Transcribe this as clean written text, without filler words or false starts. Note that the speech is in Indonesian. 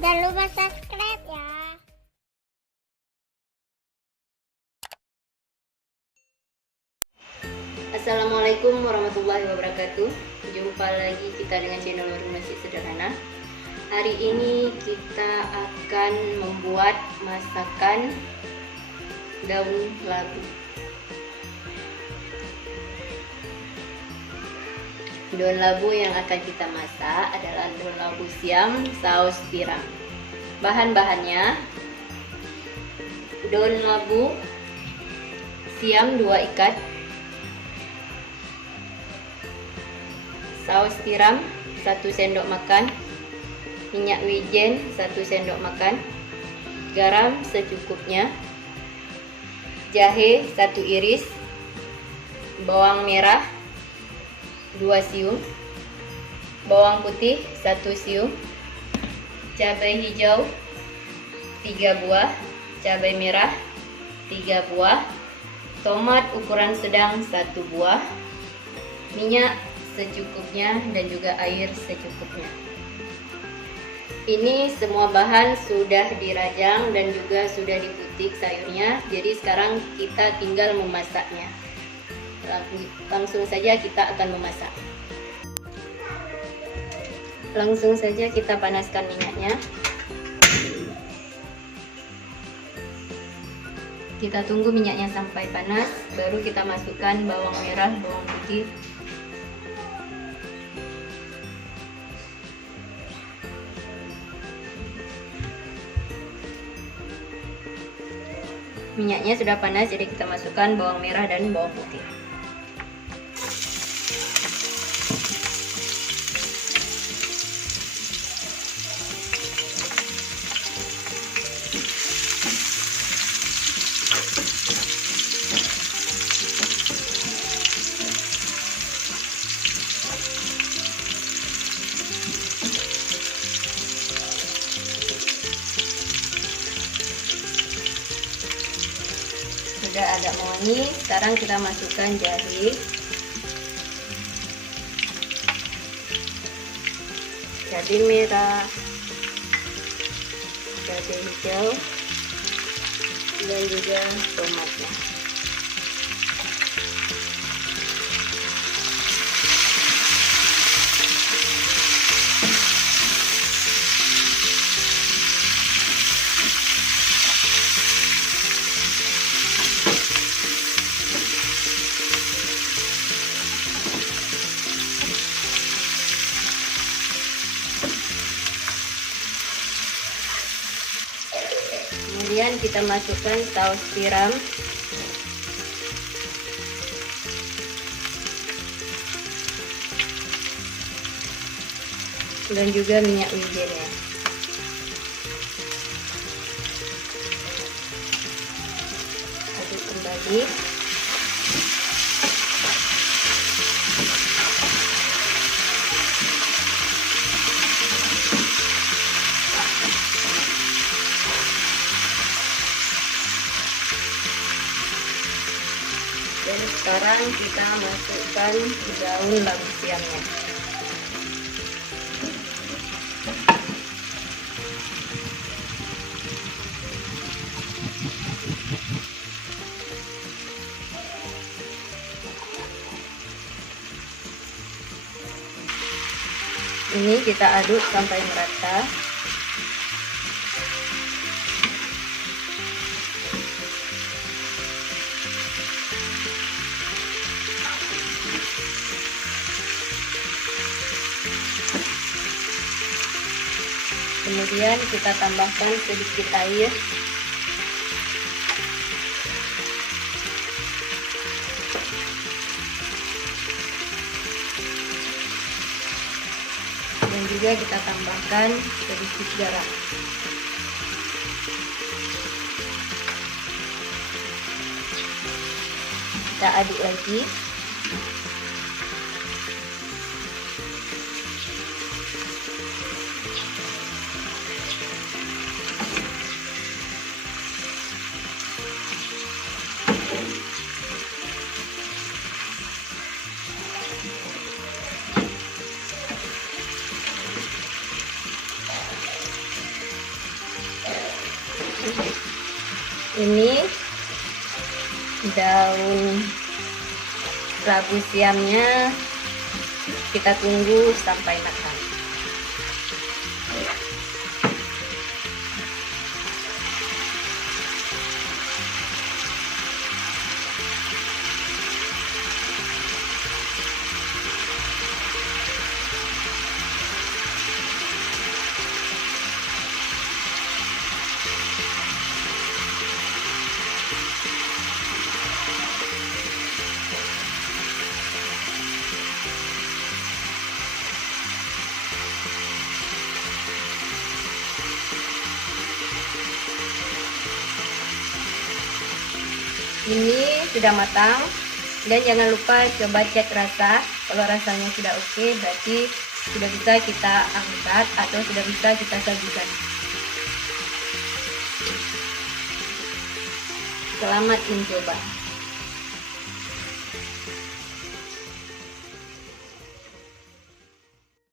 Jangan lupa subscribe ya. Assalamualaikum warahmatullahi wabarakatuh. Jumpa lagi kita dengan channel Warung Nasi Sederhana. Hari ini kita akan membuat masakan daun labu. Daun labu yang akan kita masak adalah daun labu siam saus tiram. Bahan-bahannya: daun labu siam 2 ikat, saus tiram 1 sendok makan, minyak wijen 1 sendok makan, garam secukupnya, jahe 1 iris, bawang merah 2 siung, bawang putih 1 siung, cabai hijau 3 buah, cabai merah 3 buah, tomat ukuran sedang 1 buah, minyak secukupnya, dan juga air secukupnya. Ini semua bahan sudah dirajang dan juga sudah diputik sayurnya. Jadi sekarang kita tinggal memasaknya. Langsung saja kita akan memasak. Langsung saja kita panaskan minyaknya. Kita tunggu minyaknya sampai panas, baru kita masukkan bawang merah, bawang putih, minyaknya sudah panas, jadi kita masukkan bawang merah dan bawang putih. Sudah agak wangi, sekarang kita masukkan jahe, cabai merah, cabai hijau, dan juga tomatnya. Kemudian kita masukkan saus tiram, dan juga minyak wijennya. Aduk kembali. Dan sekarang kita masukkan daun labu siamnya. Ini kita aduk sampai merata. Kemudian kita tambahkan sedikit air. Dan juga kita tambahkan sedikit garam. Kita aduk lagi. Ini daun labu siamnya kita tunggu sampai matang. Ini sudah matang, dan jangan lupa coba cek rasa. Kalau rasanya sudah oke, berarti sudah bisa kita angkat atau sudah bisa kita sajikan. Selamat mencoba.